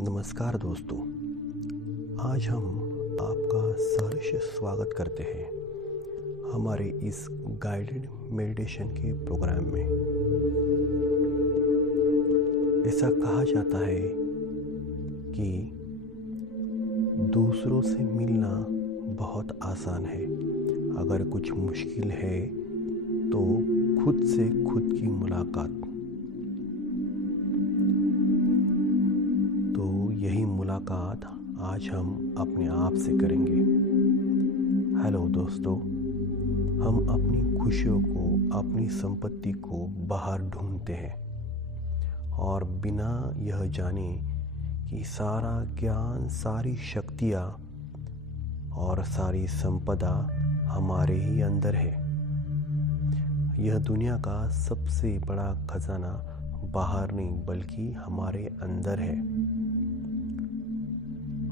नमस्कार दोस्तों। आज हम आपका सहर्ष स्वागत करते हैं हमारे इस गाइडेड मेडिटेशन के प्रोग्राम में। ऐसा कहा जाता है कि दूसरों से मिलना बहुत आसान है। अगर कुछ मुश्किल है तो खुद से खुद की मुलाकात। यही मुलाकात आज हम अपने आप से करेंगे। हेलो दोस्तों, हम अपनी खुशियों को, अपनी संपत्ति को बाहर ढूंढते हैं और बिना यह जाने कि सारा ज्ञान, सारी शक्तियाँ और सारी संपदा हमारे ही अंदर है। यह दुनिया का सबसे बड़ा खजाना बाहर नहीं बल्कि हमारे अंदर है।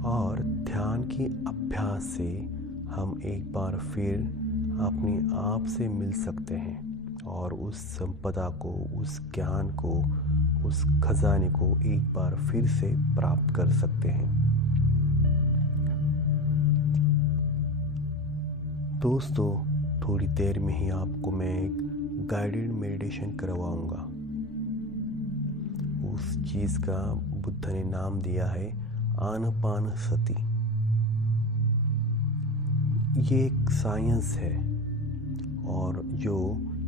और ध्यान के अभ्यास से हम एक बार फिर अपने आप से मिल सकते हैं और उस संपदा को, उस ज्ञान को, उस खजाने को एक बार फिर से प्राप्त कर सकते हैं। दोस्तों, थोड़ी देर में ही आपको मैं एक गाइडेड मेडिटेशन करवाऊंगा। उस चीज़ का बुद्ध ने नाम दिया है आनापानसति। ये एक साइंस है और जो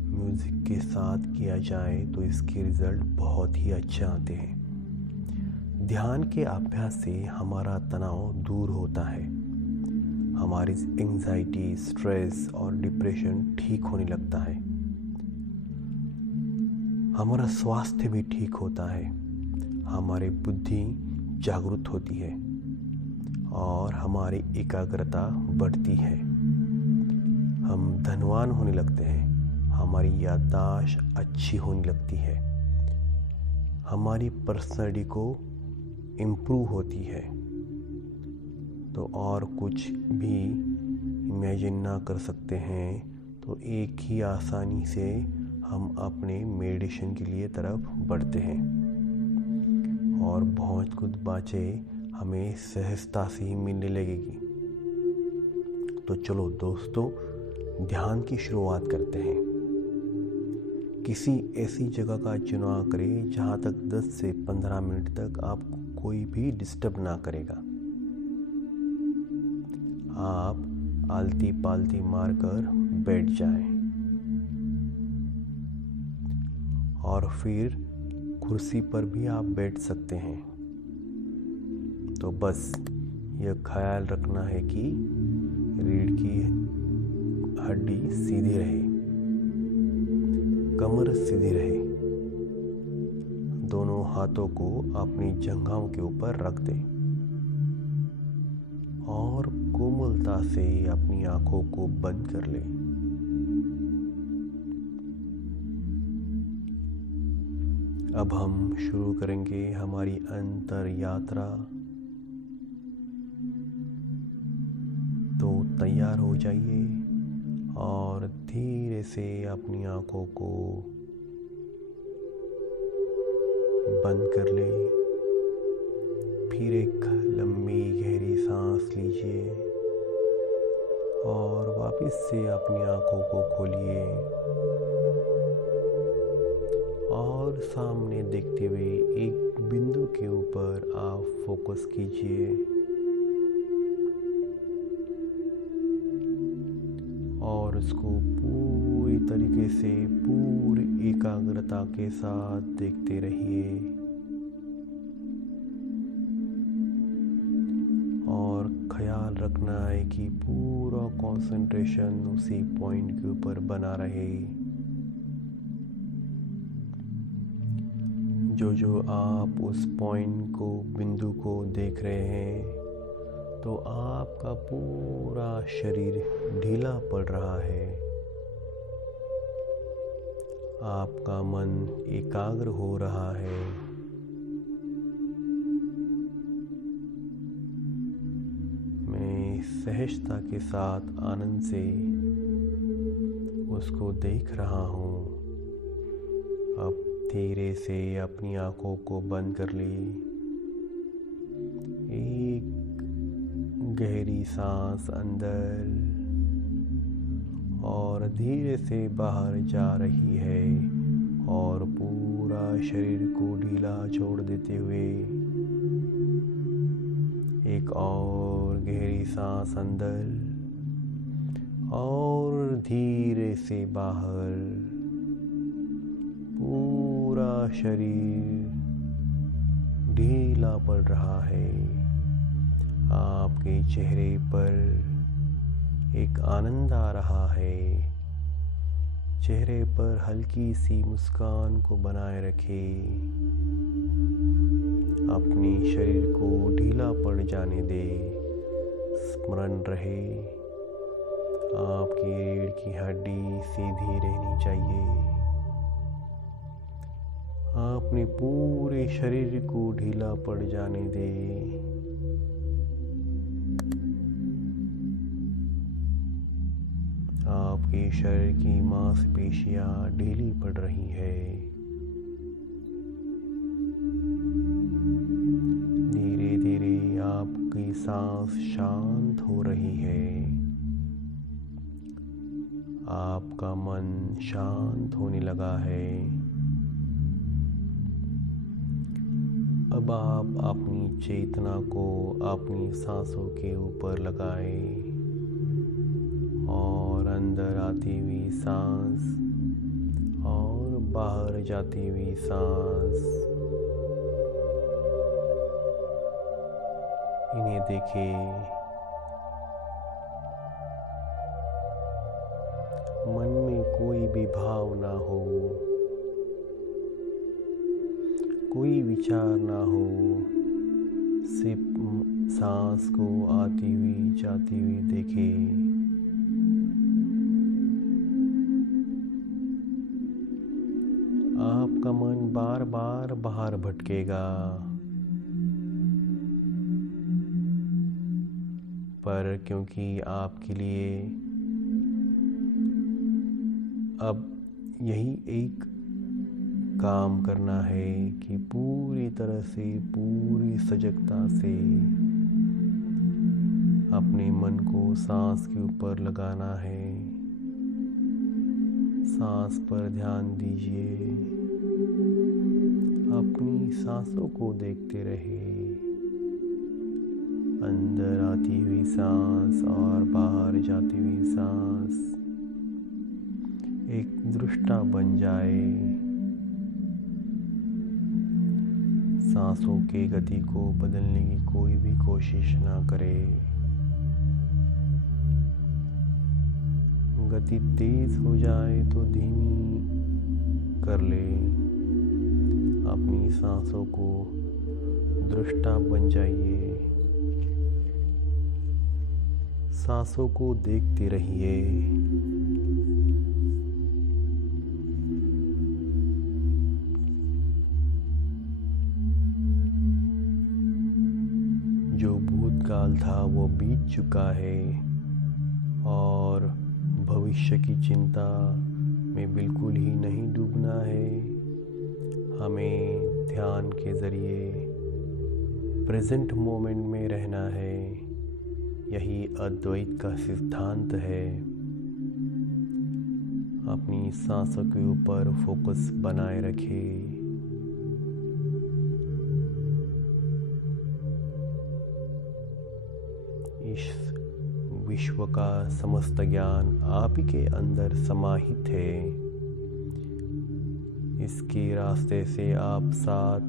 म्यूज़िक के साथ किया जाए तो इसके रिज़ल्ट बहुत ही अच्छे आते हैं। ध्यान के अभ्यास से हमारा तनाव दूर होता है, हमारी एंजाइटी, स्ट्रेस और डिप्रेशन ठीक होने लगता है, हमारा स्वास्थ्य भी ठीक होता है, हमारी बुद्धि जागरूक होती है और हमारी एकाग्रता बढ़ती है। हम धनवान होने लगते हैं, हमारी याददाश्त अच्छी होने लगती है, हमारी पर्सनैलिटी को इम्प्रूव होती है। तो और कुछ भी इमेजिन ना कर सकते हैं तो एक ही आसानी से हम अपने मेडिटेशन के लिए तरफ बढ़ते हैं और बहुत कुछ बातें हमें सहजता से ही मिलने लगेगी। तो चलो दोस्तों, ध्यान की शुरुआत करते हैं। किसी ऐसी जगह का चुनाव करें जहाँ तक 10 से 15 मिनट तक आपको कोई भी डिस्टर्ब ना करेगा। आप आलती पालती मारकर बैठ जाएं और फिर कुर्सी पर भी आप बैठ सकते हैं। तो बस यह ख्याल रखना है कि रीढ़ की हड्डी सीधी रहे, कमर सीधी रहे, दोनों हाथों को अपनी जंघाओं के ऊपर रख दें और कोमलता से अपनी आंखों को बंद कर लें। अब हम शुरू करेंगे हमारी अंतर यात्रा। तो तैयार हो जाइए और धीरे से अपनी आंखों को बंद कर ले। फिर एक लंबी गहरी सांस लीजिए और वापस से अपनी आंखों को खोलिए और सामने देखते हुए एक बिंदु के ऊपर आप फोकस कीजिए और उसको पूरी तरीके से, पूरी एकाग्रता के साथ देखते रहिए और ख्याल रखना है कि पूरा कंसंट्रेशन उसी पॉइंट के ऊपर बना रहे। जो आप उस पॉइंट को, बिंदु को देख रहे हैं, तो आपका पूरा शरीर ढीला पड़ रहा है, आपका मन एकाग्र हो रहा है। मैं सहजता के साथ आनंद से उसको देख रहा हूँ। अब धीरे से अपनी आंखों को बंद कर ली एक गहरी सांस अंदर और धीरे से बाहर जा रही है और पूरा शरीर को ढीला छोड़ देते हुए एक और गहरी सांस अंदर और धीरे से बाहर। पूरा शरीर ढीला पड़ रहा है। आपके चेहरे पर एक आनंद आ रहा है। चेहरे पर हल्की सी मुस्कान को बनाए रखें। अपने शरीर को ढीला पड़ जाने दे। स्मरण रहे आपकी रीढ़ की हड्डी सीधी रहनी चाहिए। अपने पूरे शरीर को ढीला पड़ जाने दे। आपके शरीर की मांसपेशियां ढीली पड़ रही है। धीरे धीरे आपकी सांस शांत हो रही है। आपका मन शांत होने लगा है। अब आप अपनी चेतना को अपनी सांसों के ऊपर लगाएं और अंदर आती हुई सांस और बाहर जाती हुई सांस, इन्हें देखें। मन में कोई भी भाव ना हो, कोई विचार ना हो, सिर्फ सांस को आती हुई जाती हुई देखें। आपका मन बार बार बाहर भटकेगा, पर क्योंकि आपके लिए अब यही एक काम करना है कि पूरी तरह से, पूरी सजगता से अपने मन को सांस के ऊपर लगाना है। सांस पर ध्यान दीजिए। अपनी सांसों को देखते रहिए। अंदर आती हुई सांस और बाहर जाती हुई सांस एक दृष्टा बन जाए। सांसों की गति को बदलने की कोई भी कोशिश ना करे। गति तेज हो जाए तो धीमी कर ले। अपनी सांसों को दृष्टा बन जाइए। सांसों को देखते रहिए। जो भूतकाल था वो बीत चुका है और भविष्य की चिंता में बिल्कुल ही नहीं डूबना है। हमें ध्यान के ज़रिए प्रेजेंट मोमेंट में रहना है। यही अद्वैत का सिद्धांत है। अपनी सांसों के ऊपर फोकस बनाए रखें। इस विश्व का समस्त ज्ञान आप ही के अंदर समाहित है। इसके रास्ते से आप साथ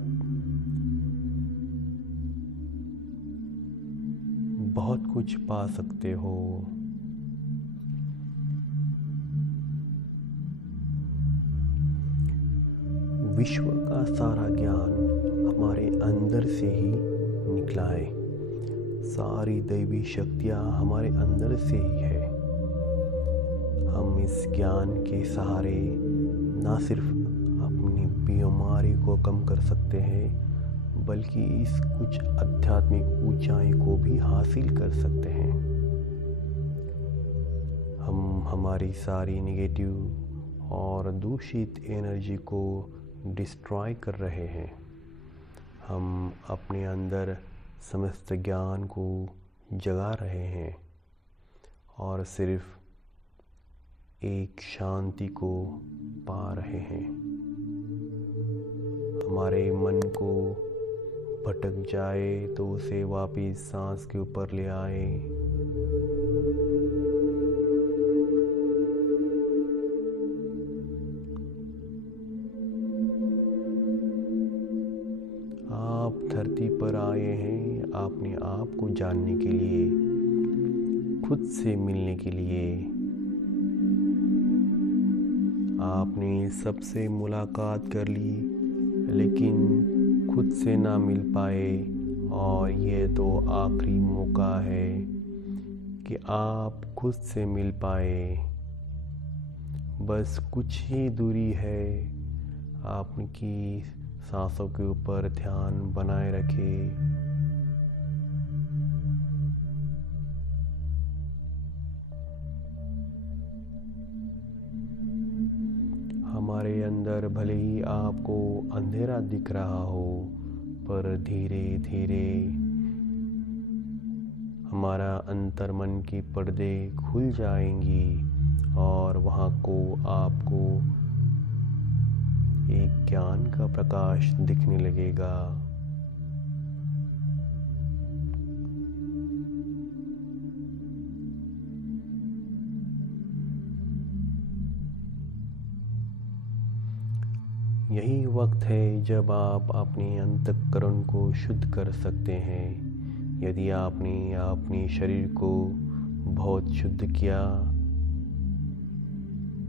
बहुत कुछ पा सकते हो। विश्व का सारा ज्ञान हमारे अंदर से ही निकला है। सारी दैवी शक्तियाँ हमारे अंदर से ही है। हम इस ज्ञान के सहारे ना सिर्फ अपनी बीमारी को कम कर सकते हैं, बल्कि इस कुछ आध्यात्मिक ऊंचाई को भी हासिल कर सकते हैं। हम हमारी सारी नेगेटिव और दूषित एनर्जी को डिस्ट्रॉय कर रहे हैं। हम अपने अंदर समस्त ज्ञान को जगा रहे हैं और सिर्फ एक शांति को पा रहे हैं। हमारे मन को भटक जाए तो उसे वापस सांस के ऊपर ले आए। आप धरती पर आए हैं अपने आप को जानने के लिए, खुद से मिलने के लिए। आपने सबसे मुलाकात कर ली लेकिन खुद से ना मिल पाए, और ये तो आखिरी मौका है कि आप खुद से मिल पाए। बस कुछ ही दूरी है। आपकी सांसों के ऊपर ध्यान बनाए रखें। हमारे अंदर भले ही आपको अंधेरा दिख रहा हो, पर धीरे धीरे हमारा अंतर्मन की पर्दे खुल जाएंगी और वहाँ को आपको एक ज्ञान का प्रकाश दिखने लगेगा। यही वक्त है जब आप अपने अंतःकरण को शुद्ध कर सकते हैं। यदि आपने अपने शरीर को बहुत शुद्ध किया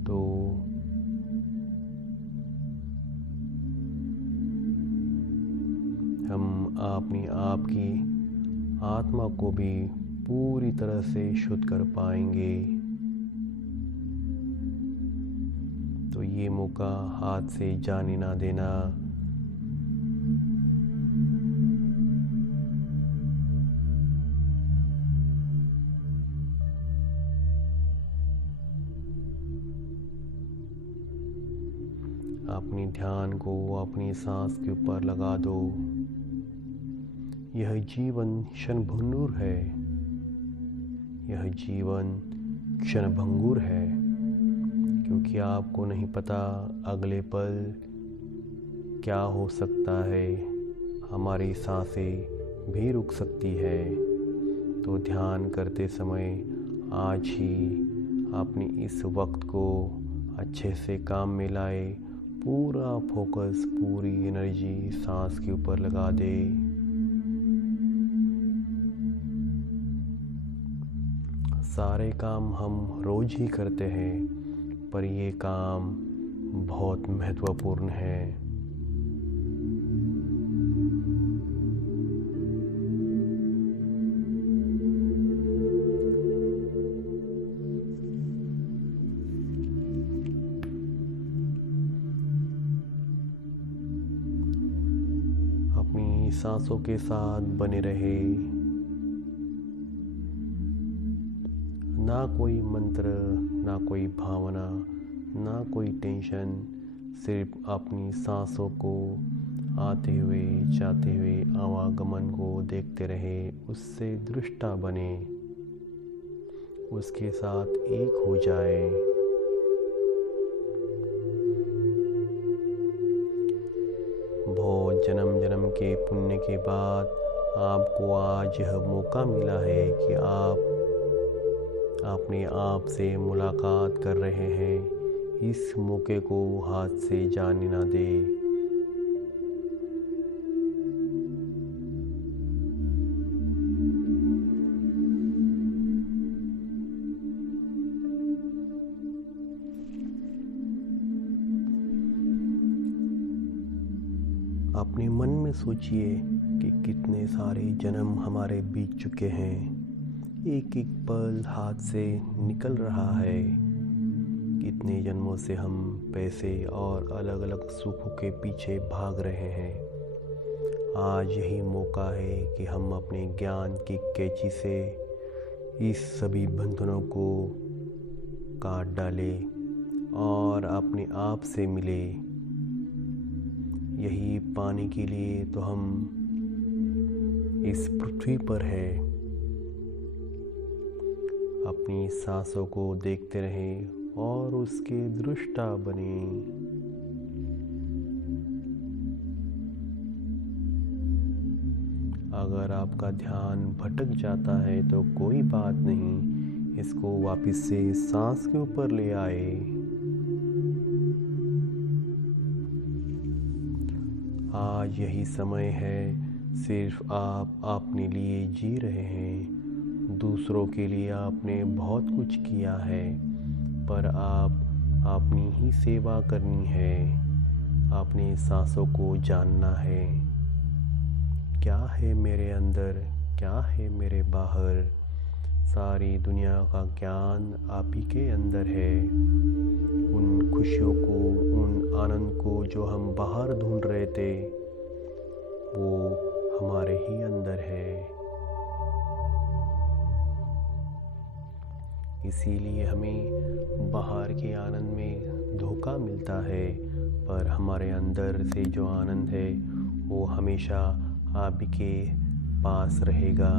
तो हम अपने आप की आत्मा को भी पूरी तरह से शुद्ध कर पाएंगे। तो ये मौका हाथ से जाने ना देना। अपने ध्यान को अपनी सांस के ऊपर लगा दो। यह जीवन क्षणभंगुर है। यह जीवन क्षणभंगुर है, क्योंकि आपको नहीं पता अगले पल क्या हो सकता है। हमारी सांसें भी रुक सकती है। तो ध्यान करते समय आज ही अपने इस वक्त को अच्छे से काम में लाए। पूरा फोकस, पूरी एनर्जी सांस के ऊपर लगा दे। सारे काम हम रोज ही करते हैं, पर ये काम बहुत महत्वपूर्ण है। अपनी सांसों के साथ बने रहे। ना कोई मंत्र, ना कोई भावना, ना कोई टेंशन, सिर्फ अपनी सांसों को आते हुए जाते हुए आवागमन को देखते रहे। उससे दृष्टा बने, उसके साथ एक हो जाए। बहुत जन्म जन्म के पुण्य के बाद आपको आज यह मौका मिला है कि आप अपने आप से मुलाकात कर रहे हैं। इस मौके को हाथ से जाने ना दे। अपने मन में सोचिए कि कितने सारे जन्म हमारे बीत चुके हैं। एक एक पल हाथ से निकल रहा है। कितने जन्मों से हम पैसे और अलग अलग सुखों के पीछे भाग रहे हैं। आज यही मौका है कि हम अपने ज्ञान की कैंची से इस सभी बंधनों को काट डालें और अपने आप से मिले। यही पाने के लिए तो हम इस पृथ्वी पर है। अपनी सांसों को देखते रहें और उसके दृष्टा बने। अगर आपका ध्यान भटक जाता है तो कोई बात नहीं, इसको वापस से सांस के ऊपर ले आए। आज यही समय है, सिर्फ आप अपने लिए जी रहे हैं। दूसरों के लिए आपने बहुत कुछ किया है, पर आप अपनी ही सेवा करनी है। अपनी सांसों को जानना है, क्या है मेरे अंदर, क्या है मेरे बाहर। सारी दुनिया का ज्ञान आप ही के अंदर है। उन खुशियों को, उन आनंद को जो हम बाहर ढूंढ रहे थे, वो हमारे ही अंदर है। इसीलिए हमें बाहर के आनंद में धोखा मिलता है, पर हमारे अंदर से जो आनंद है वो हमेशा आप ही के पास रहेगा।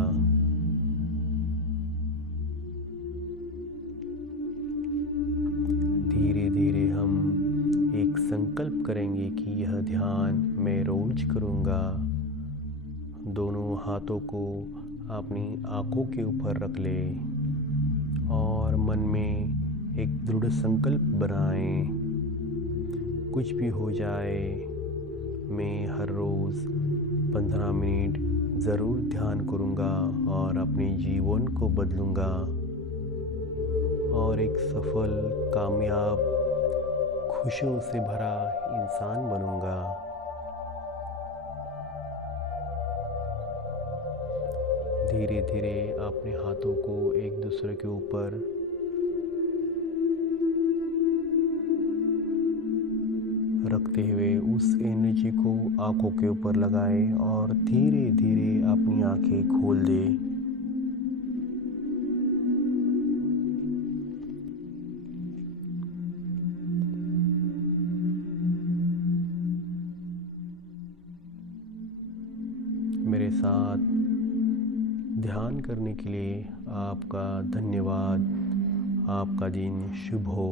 धीरे धीरे हम एक संकल्प करेंगे कि यह ध्यान मैं रोज करूँगा। दोनों हाथों को अपनी आँखों के ऊपर रख ले और मन में एक दृढ़ संकल्प बनाएं। कुछ भी हो जाए, मैं हर रोज़ 15 मिनट ज़रूर ध्यान करूँगा और अपने जीवन को बदलूँगा और एक सफल, कामयाब, खुशियों से भरा इंसान बनूँगा। धीरे धीरे अपने हाथों को एक दूसरे के ऊपर रखते हुए उस एनर्जी को आंखों के ऊपर लगाएं और धीरे धीरे अपनी आंखें खोल दें। मेरे साथ ध्यान करने के लिए आपका धन्यवाद। आपका दिन शुभ हो।